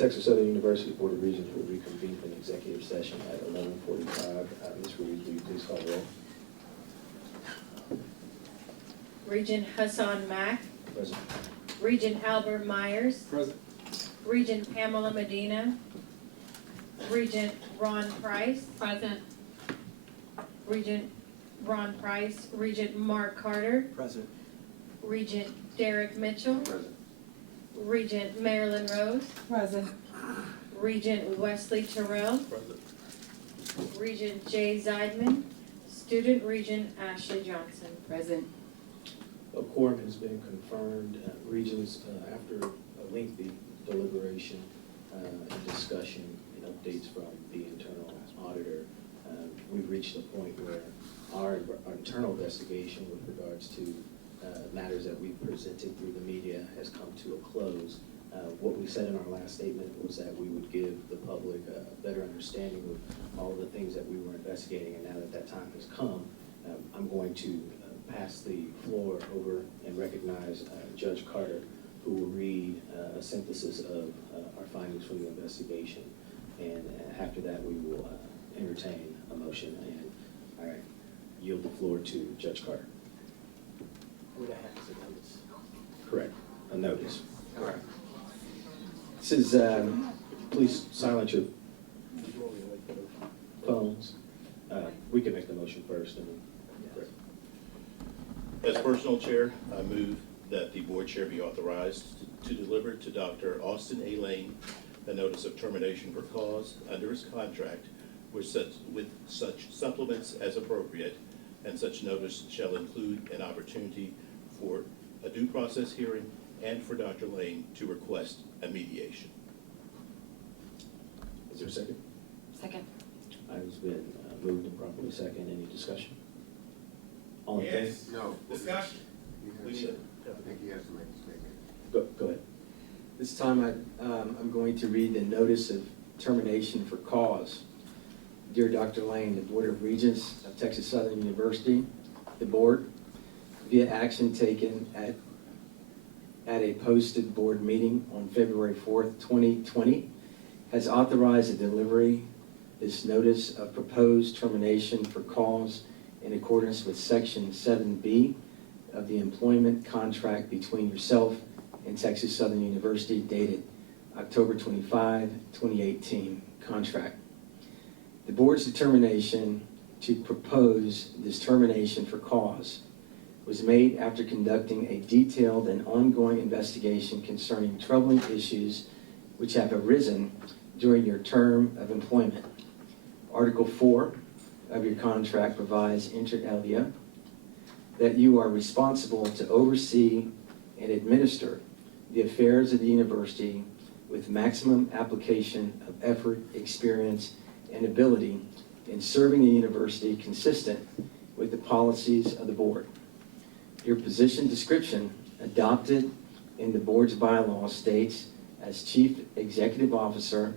Texas Southern University Board of Regents will reconvene in executive session at 11:45. Ms. Ruiz, will you please call the roll? Regent Hassan Mack. Present. Regent Albert Myers. Present. Regent Pamela Medina. Regent Ron Price. Present. Regent Ron Price. Regent Marc Carter. Present. Regent Derek Mitchell. Present. Regent Marilyn Rose. Present. Regent Wesley Terrell. Present. Regent Jay Zeidman. Student Regent Ashley Johnson. Present. A quorum has been confirmed. Regents, after a lengthy deliberation and discussion and updates from the internal auditor, we've reached a point where our internal investigation with regards to matters that we presented through the media has come to a close. What we said in our last statement was that we would give the public a better understanding of all the things that we were investigating, and now that that time has come, I'm going to pass the floor over and recognize Judge Carter, who will read a synthesis of our findings from the investigation, and after that we will entertain a motion, and I yield the floor to Judge Carter. Would I have to notice? Correct, a notice. Correct. This is, please silence your phones. We can make the motion first. And then, As personal chair, I move that the board chair be authorized to deliver to Dr. Austin A. Lane a notice of termination for cause under his contract with such supplements as appropriate, and such notice shall include an opportunity for a due process hearing and for Dr. Lane to request a mediation. is there a second? Second. It's been moved and properly second. Any discussion? All in Yes. favor? No. Discussion. I think he has to make a statement. Go ahead. This time I'm going to read the notice of termination for cause. Dear Dr. Lane, the Board of Regents of Texas Southern University, the board, via action taken at a posted board meeting on February 4th, 2020, has authorized the delivery this notice of proposed termination for cause in accordance with Section 7B of the employment contract between yourself and Texas Southern University dated October 25, 2018 contract. The board's determination to propose this termination for cause was made after conducting a detailed and ongoing investigation concerning troubling issues which have arisen during your term of employment. Article 4 of your contract provides inter alia that you are responsible to oversee and administer the affairs of the university with maximum application of effort, experience, and ability in serving the university consistent with the policies of the board. Your position description adopted in the board's bylaws states, as Chief Executive Officer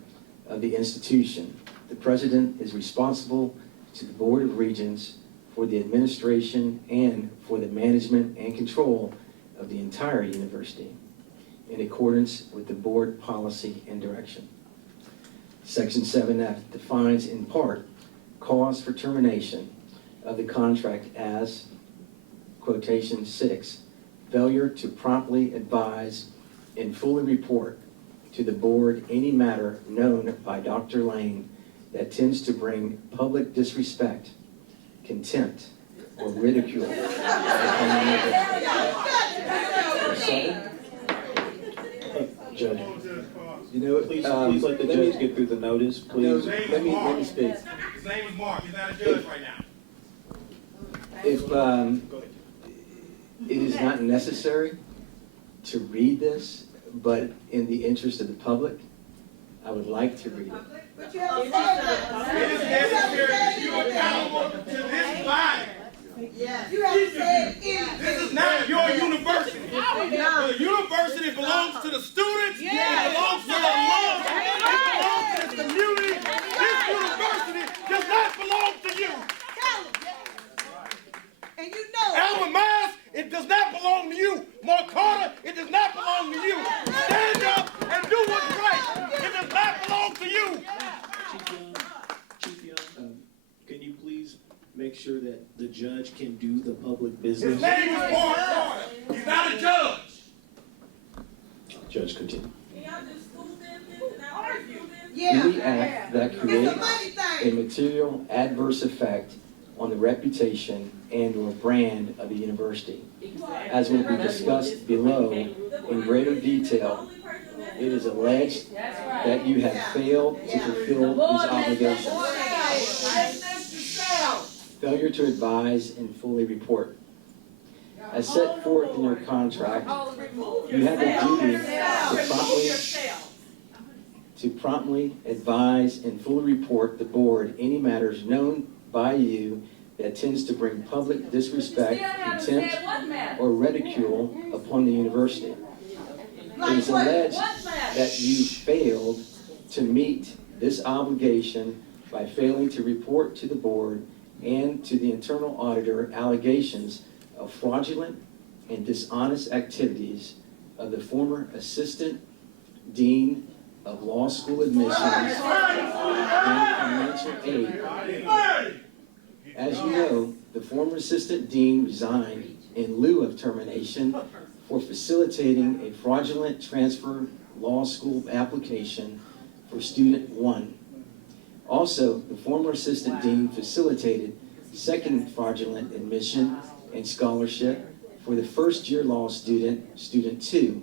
of the institution, the president is responsible to the Board of Regents for the administration and for the management and control of the entire university in accordance with the board policy and direction. Section 7F defines in part cause for termination of the contract as, quotation 6, failure to promptly advise and fully report to the board any matter known by Dr. Lane that tends to bring public disrespect, contempt, or ridicule. Judge, You know, please let the judge get through the notice, please. let me speak. His name is Mark. He's not a judge right now. If it is not necessary to read this, but in the interest of the public, I would like to read it. It is necessary that you are accountable to this body. Yes. You have to say it in. This is not your university. The university belongs to the students. It belongs to the law. It belongs to the community. This university does not belong to you. And you know Albert Myers, it does not belong to you. Marc Carter, it does not belong to you. Stand up and do what's right. If it make sure that the judge can do the public His business. name is Mark Carter. He's not a judge. Judge, continue. Yeah. Any act that It's a creates money a thing. material adverse effect on the reputation and/or brand of the university. As will be discussed below in greater detail, it is alleged that you have failed to fulfill these obligations. Failure to advise and fully report. As set forth in your contract, you have a duty to promptly advise and fully report the board any matters known by you that tends to bring public disrespect, contempt, or ridicule upon the university. It is alleged that you failed to meet this obligation by failing to report to the board and to the internal auditor allegations of fraudulent and dishonest activities of the former Assistant Dean of Law School Admissions and Financial Aid. As you know, the former Assistant Dean resigned in lieu of termination for facilitating a fraudulent transfer law school application for Student 1. Also, the former Assistant Dean facilitated second fraudulent admission and scholarship for the first-year law student, Student 2,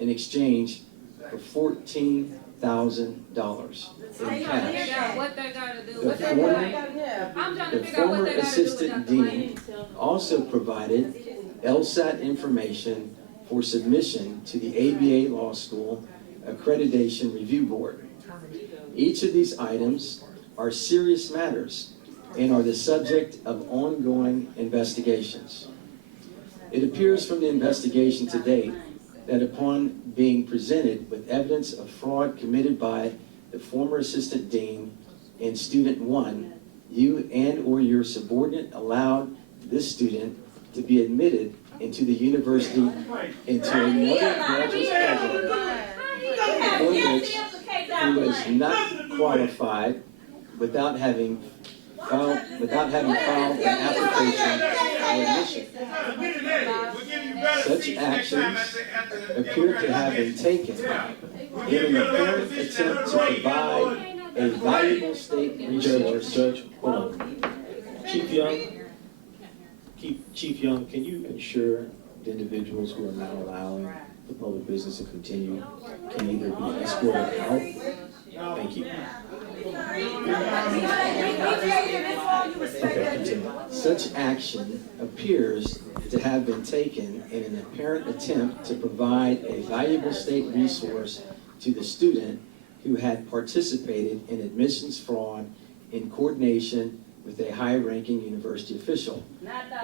in exchange for $14,000 in cash. What they gotta do? The What they former, I'm trying to the figure out former what they gotta do with Assistant Dr. Lane. Dean also provided LSAT information for submission to the ABA Law School Accreditation Review Board. Each of these items are serious matters and are the subject of ongoing investigations. It appears from the investigation to date that upon being presented with evidence of fraud committed by the former Assistant Dean and Student 1, you and/or your subordinate allowed this student to be admitted into the university into another graduate program for which he was not qualified without having filed an application for admission. Such actions appear to have been taken in an apparent attempt to provide a valuable state resource. Judge, hold on. Chief Young, can you ensure the individuals who are not allowing the public business to continue can either be escorted out? Thank you. Okay, continue. Such action appears to have been taken in an apparent attempt to provide a valuable state resource to the student who had participated in admissions fraud in coordination with a high-ranking university official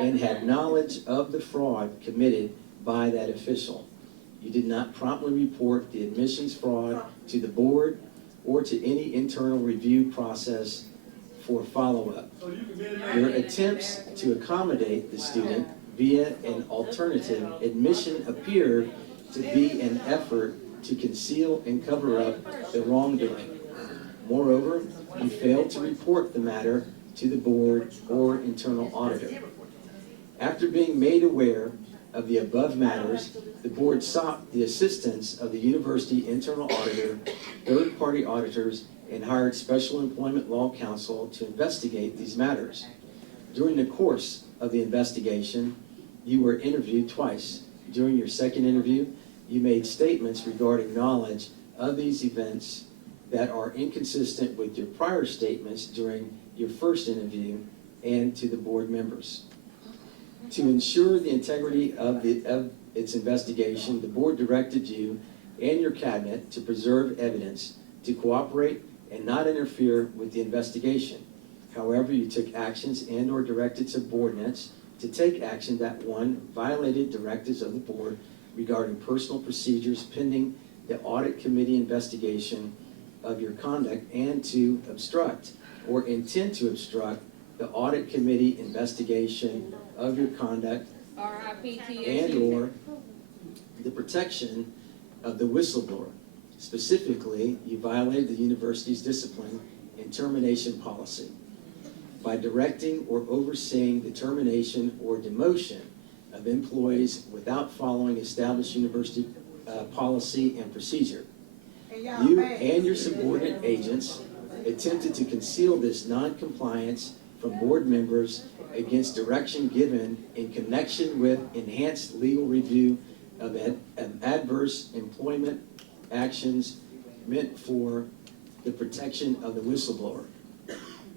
and had knowledge of the fraud committed by that official. You did not promptly report the admissions fraud to the board or to any internal review process for follow-up. Your attempts to accommodate the student via an alternative admission appear to be an effort to conceal and cover up the wrongdoing. Moreover, you failed to report the matter to the board or internal auditor. After being made aware of the above matters, the board sought the assistance of the university internal auditor, third-party auditors, and hired special employment law counsel to investigate these matters. During the course of the investigation, you were interviewed twice. During your second interview, you made statements regarding knowledge of these events that are inconsistent with your prior statements during your first interview and to the board members. To ensure the integrity of its investigation, the board directed you and your cabinet to preserve evidence, to cooperate and not interfere with the investigation. However, you took actions and/or directed subordinates to take action that, one, violated directives of the board regarding personal procedures pending the audit committee investigation of your conduct, and to obstruct or intend to obstruct the audit committee investigation of your conduct and/or the protection of the whistleblower. Specifically, you violated the university's discipline and termination policy. by directing or overseeing the termination or demotion of employees without following established university policy and procedure. You and your subordinate agents attempted to conceal this non-compliance from board members against direction given in connection with enhanced legal review of adverse employment actions meant for the protection of the whistleblower.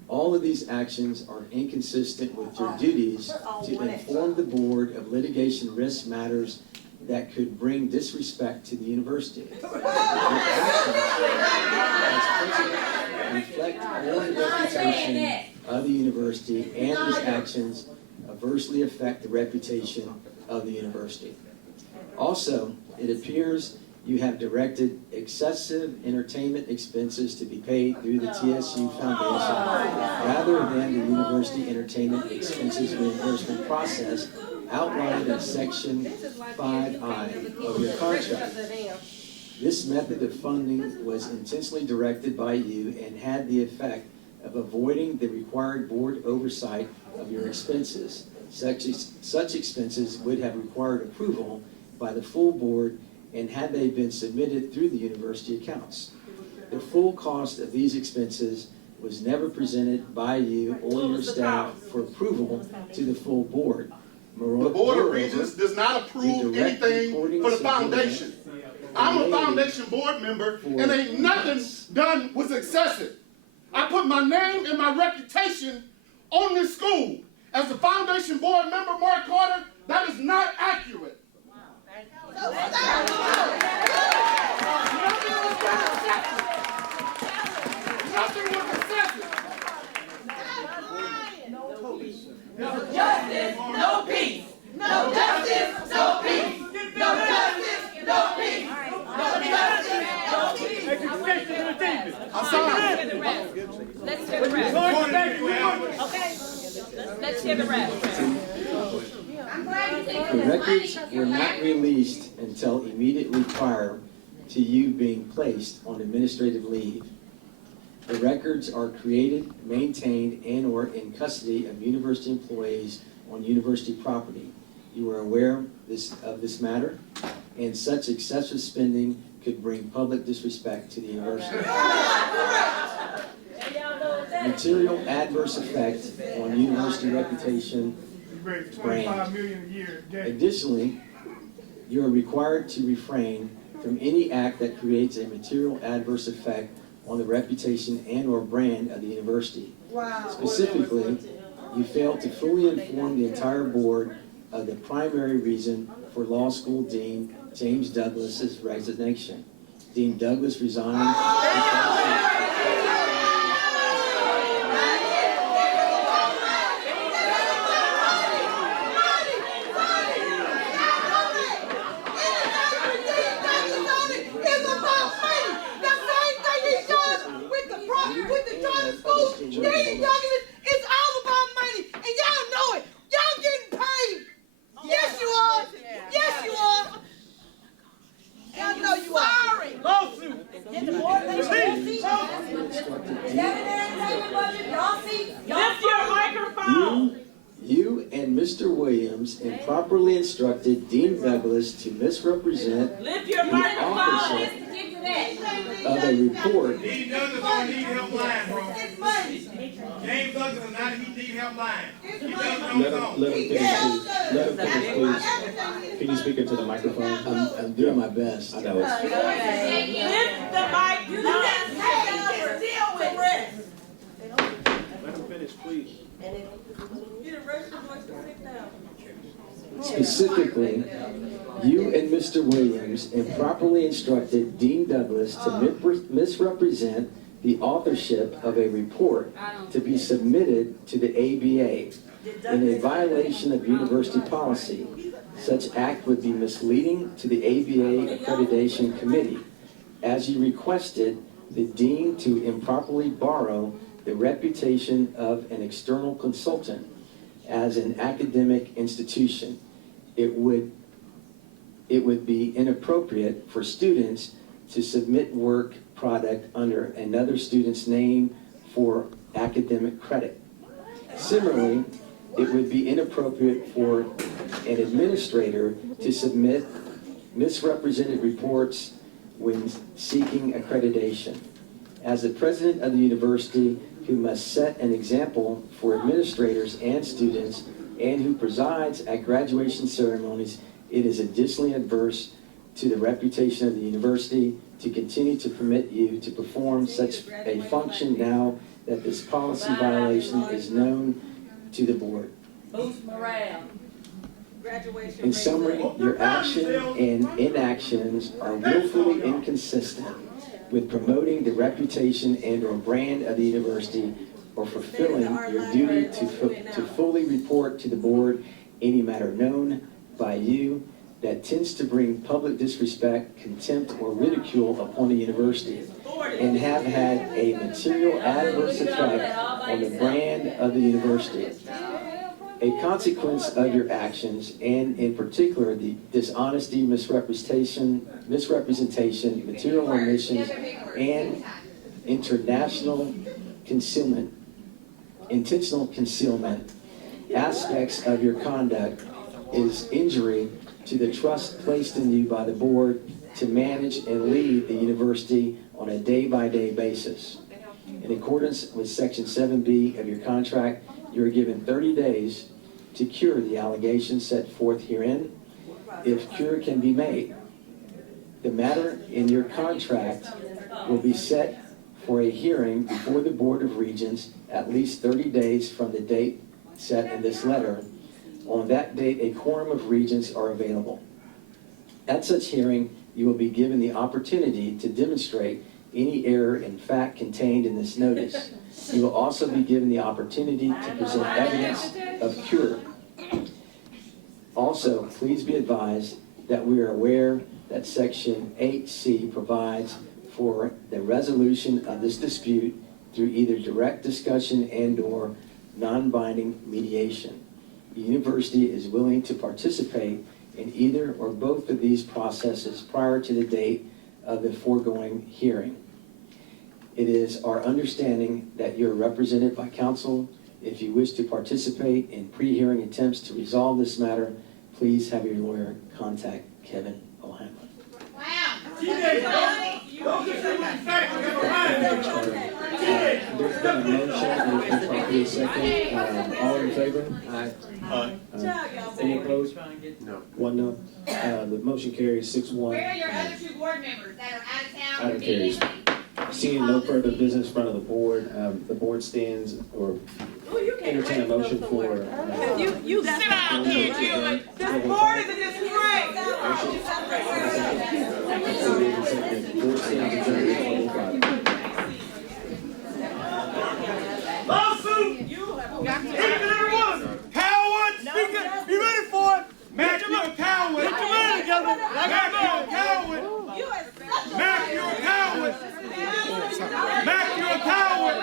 All of these actions are inconsistent with your duties to inform the board of litigation risk matters that could bring disrespect to the university. Your actions as president reflect on the reputation of the university, and these actions adversely affect the reputation of the university. Also, it appears you have directed excessive entertainment expenses to be paid through the TSU Foundation rather than the university entertainment expenses reimbursement process outlined in Section 5I of your contract. This method of funding was intentionally directed by you and had the effect of avoiding the required board oversight of your expenses. Such expenses would have required approval by the full board and had they been submitted through the university accounts. The full cost of these expenses was never presented by you or your staff for approval to the full board. The Board of Regents does not approve anything for the foundation. I'm a foundation board member, and ain't nothing done was excessive. I put my name and my reputation on this school. As a foundation board member, Marc Carter, that is not accurate. Nothing was excessive. Justice, no peace. No justice, no peace. No justice, no peace. No justice, no peace. I'm sorry. Let's hear the rap. Okay. Let's hear the rap. The records were not released until immediately prior to you being placed on administrative leave. The records are created, maintained, and/or in custody of university employees on university property. You are aware of this matter, and such excessive spending could bring public disrespect to the university. Material adverse effect on university reputation, brand. Additionally, you are required to refrain from any act that creates a material adverse effect on the reputation and/or brand of the university. Specifically, you failed to fully inform the entire board of the primary reason for law school dean James Douglas's resignation. Dean Douglas resigned You and Mr. Williams improperly instructed Dean Douglas to misrepresent the authorship of a report. Dean Douglas don't need help lying, bro. James Douglas is not need help lying. He does it on his own. Let him finish, please. Let him finish, please. Can you speak into the microphone? I'm doing my best. I know it's. Lift the mic. Let him finish, please. Specifically, you and Mr. Williams improperly instructed Dean Douglas to misrepresent the authorship of a report to be submitted to the ABA in a violation of university policy. Such act would be misleading to the ABA Accreditation Committee, as you requested the dean to improperly borrow the reputation of an external consultant as an academic institution. It would be inappropriate for students to submit work product under another student's name for academic credit. Similarly, it would be inappropriate for an administrator to submit misrepresented reports when seeking accreditation. As the president of the university, who must set an example for administrators and students, and who presides at graduation ceremonies, it is additionally adverse to the reputation of the university to continue to permit you to perform such a function now that this policy violation is known to the board. Boost morale. In summary, your action and inactions are willfully inconsistent with promoting the reputation and or brand of the university or fulfilling your duty to fully report to the board any matter known by you that tends to bring public disrespect, contempt, or ridicule upon the university and have had a material adverse effect on the brand of the university. A consequence of your actions, and in particular the dishonesty, misrepresentation, material omissions, and intentional concealment aspects of your conduct is injury to the trust placed in you by the board to manage and lead the university on a day-by-day basis. In accordance with Section 7B of your contract, you are given 30 days to cure the allegations set forth herein, if cure can be made. The matter in your contract will be set for a hearing before the Board of Regents at least 30 days from the date set in this letter. On that date, a quorum of regents are available. At such hearing, you will be given the opportunity to demonstrate any error in fact contained in this notice. You will also be given the opportunity to present evidence of cure. Also, please be advised that we are aware that Section 8C provides for the resolution of this dispute through either direct discussion and/or non-binding mediation. The university is willing to participate in either or both of these processes prior to the date of the foregoing hearing. It is our understanding that you are represented by counsel. If you wish to participate in pre-hearing attempts to resolve this matter, please have your lawyer contact Kevin O'Hanlon. There's been a motion, there's been probably a second. All in favor? Aye. Any opposed? No. One no. The motion carries 6-1. Where are your other two board members that are out of town? Item carries. Seeing no further business in front of the board stands or entertain a motion for. You got out here. This board is a disgrace. Lawsuit! Each and every one! Cowards! Be ready for it! Mac, you're a coward! Get your man together! Mac, you're a coward! Mac, you're a coward! Mac, you're a coward!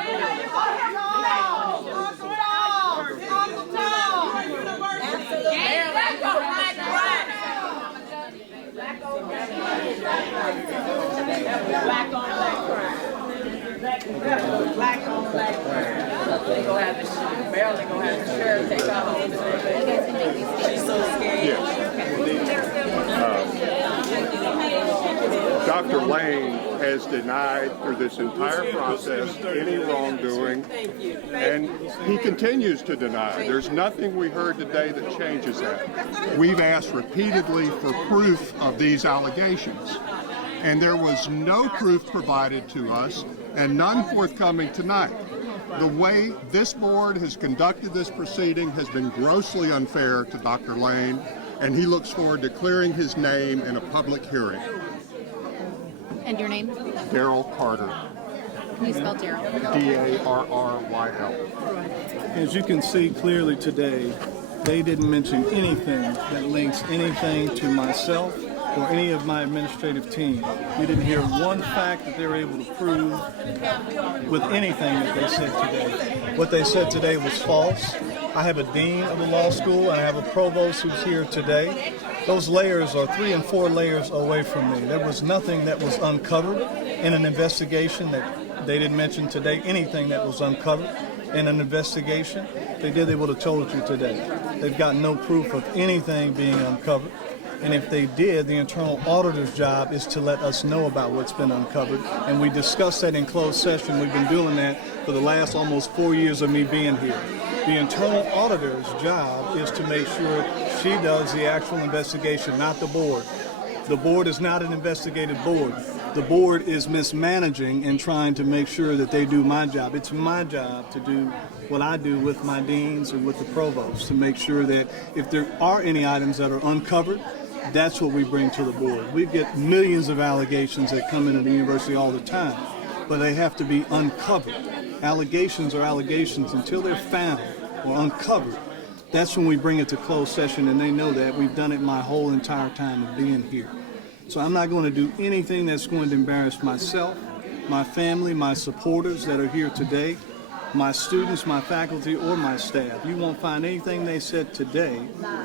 Black on black crime. Black on black crime. They gonna have the Maryland gonna have the sheriff take her home. She's so scared. Dr. Lane has denied through this entire process any wrongdoing, and he continues to deny. There's nothing we heard today that changes that. We've asked repeatedly for proof of these allegations, and there was no proof provided to us, and none forthcoming tonight. The way this board has conducted this proceeding has been grossly unfair to Dr. Lane, and he looks forward to clearing his name in a public hearing. And your name? Darryl Carter. Can you spell Darryl? D-A-R-R-Y-L. As you can see clearly today, they didn't mention anything that links anything to myself or any of my administrative team. You didn't hear one fact that they were able to prove with anything that they said today. What they said today was false. I have a dean of the law school and I have a provost who's here today. Those layers are 3 and 4 layers away from me. There was nothing that was uncovered in an investigation that they didn't mention today, anything that was uncovered in an investigation. If they did, they would have told you today. They've got no proof of anything being uncovered. And if they did, the internal auditor's job is to let us know about what's been uncovered. And we discussed that in closed session. We've been doing that for the last almost 4 years of me being here. The internal auditor's job is to make sure she does the actual investigation, not the board. The board is not an investigative board. The board is mismanaging and trying to make sure that they do my job. It's my job to do what I do with my deans and with the provost, to make sure that if there are any items that are uncovered, that's what we bring to the board. We get millions of allegations that come into the university all the time, but they have to be uncovered. Allegations are allegations until they're found or uncovered. That's when we bring it to closed session, and they know that. We've done it my whole entire time of being here. So I'm not going to do anything that's going to embarrass myself, my family, my supporters that are here today, my students, my faculty, or my staff. You won't find anything they said today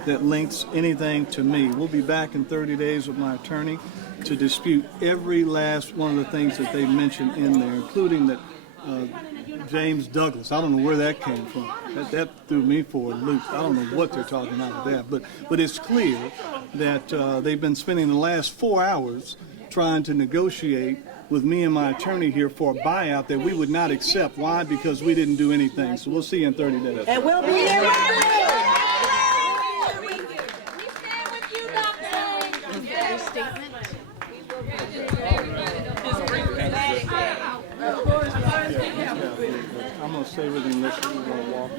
that links anything to me. We'll be back in 30 days with my attorney to dispute every last one of the things that they mentioned in there, including that James Douglas. I don't know where that came from. That threw me for a loop. I don't know what they're talking about with that. But it's clear that they've been spending the last 4 hours trying to negotiate with me and my attorney here for a buyout that we would not accept. Why? Because we didn't do anything. So we'll see you in 30 days. And we'll be here. I'm going to stay with you unless you're going to walk.